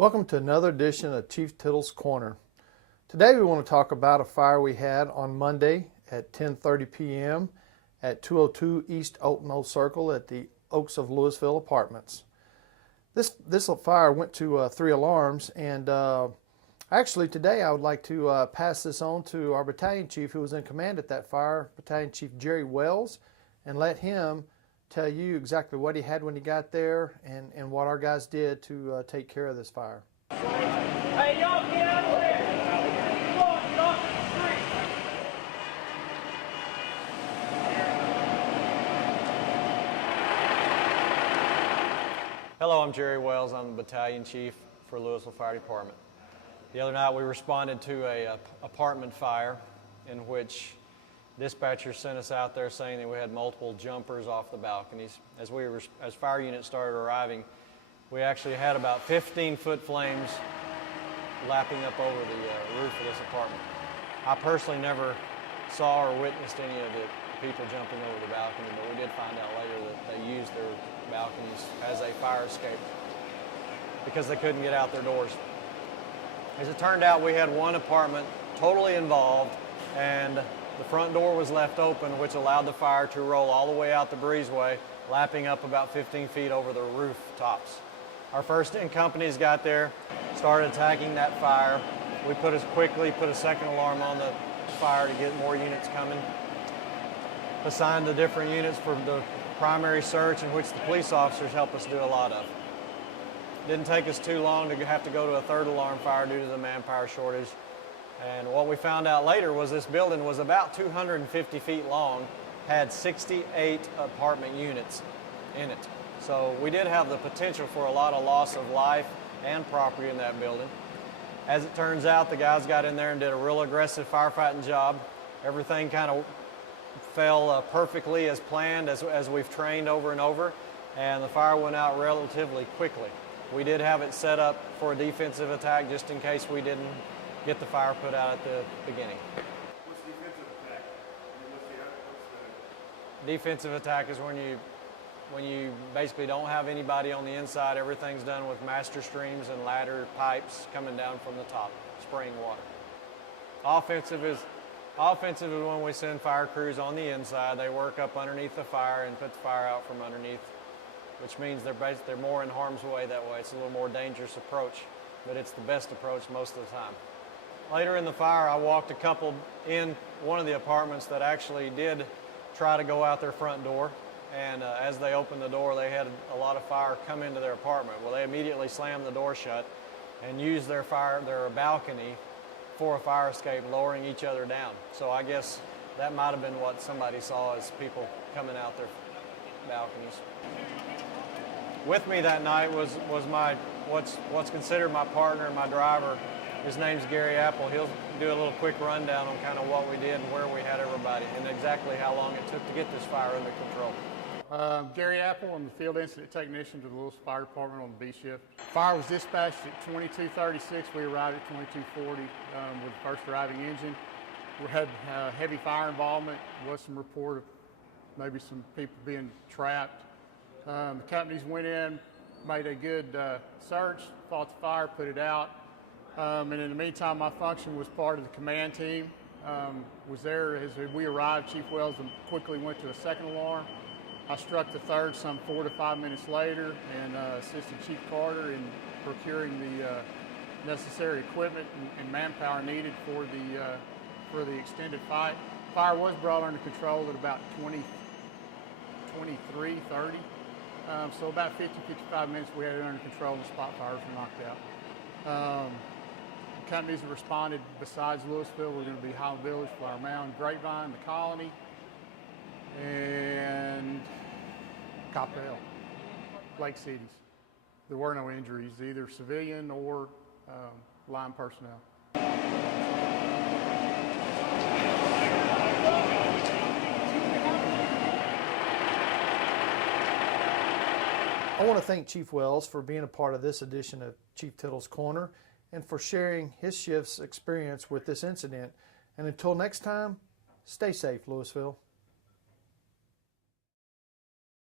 Welcome to another edition of Chief Tittle's Corner. Today we want to talk about a fire we had on Monday at 10:30 p.m. at 202 East Oakton Old Circle at the Oaks of Lewisville apartments. This fire went to 3 alarms, and actually today I would like to pass this on to our battalion chief who was in command at that fire, Battalion Chief Jerry Wells, and let him tell you exactly what he had when he got there and what our guys did to take care of this fire. Hey, y'all get out of there! Come on, get off the street! Hello, I'm Jerry Wells. I'm the battalion chief for Lewisville Fire Department. The other night we responded to a apartment fire in which dispatchers sent us out there saying that we had multiple jumpers off the balconies. As fire units started arriving, we actually had about 15-foot flames lapping up over the roof of this apartment. I personally never saw or witnessed any of the people jumping over the balcony, but we did find out later that they used their balconies as a fire escape because they couldn't get out their doors. As it turned out, we had one apartment totally involved, and the front door was left open, which allowed the fire to roll all the way out the breezeway, lapping up about 15 feet over the rooftops. Our first in companies got there, started attacking that fire. We put a second alarm on the fire to get more units coming. Assigned the different units for the primary search, in which the police officers help us do a lot of. Didn't take us too long to have to go to a third alarm fire due to the manpower shortage. And what we found out later was this building was about 250 feet long, had 68 apartment units in it. So we did have the potential for a lot of loss of life and property in that building. As it turns out, the guys got in there and did a real aggressive firefighting job. Everything kind of fell perfectly as planned, as we've trained over and over, and the fire went out relatively quickly. We did have it set up for a defensive attack just in case we didn't get the fire put out at the beginning. What's defensive attack? Defensive attack is when you basically don't have anybody on the inside. Everything's done with master streams and ladder pipes coming down from the top, spraying water. Offensive is when we send fire crews on the inside. They work up underneath the fire and put the fire out from underneath, which means they're more in harm's way that way. It's a little more dangerous approach, but it's the best approach most of the time. Later in the fire, I walked a couple in one of the apartments that actually did try to go out their front door. And as they opened the door, they had a lot of fire come into their apartment. Well, they immediately slammed the door shut and used their balcony for a fire escape, lowering each other down. So I guess that might have been what somebody saw as people coming out their balconies. With me that night was what's considered my partner and my driver. His name's Gary Apple. He'll do a little quick rundown on kind of what we did and where we had everybody and exactly how long it took to get this fire under control. Gary Apple, I'm the field incident technician to the Lewisville Fire Department on the B shift. Fire was dispatched at 22:36. We arrived at 22:40 with the first arriving engine. We had heavy fire involvement. There was some report of maybe some people being trapped. The companies went in, made a good search, fought the fire, put it out. And in the meantime, my function was part of the command team. Was there as we arrived. Chief Wells quickly went to a second alarm. I struck the third some 4 to 5 minutes later and assisted Chief Carter in procuring the necessary equipment and manpower needed for the extended fight. Fire was brought under control at about 23:30. So about 50-55 minutes we had it under control and the spot fires were knocked out. Companies that responded besides Lewisville were going to be Highland Village, Flower Mound, Grapevine, the Colony, and Coppell, Lake Cities. There were no injuries, either civilian or line personnel. I want to thank Chief Wells for being a part of this edition of Chief Tittle's Corner and for sharing his shift's experience with this incident. And until next time, stay safe, Lewisville.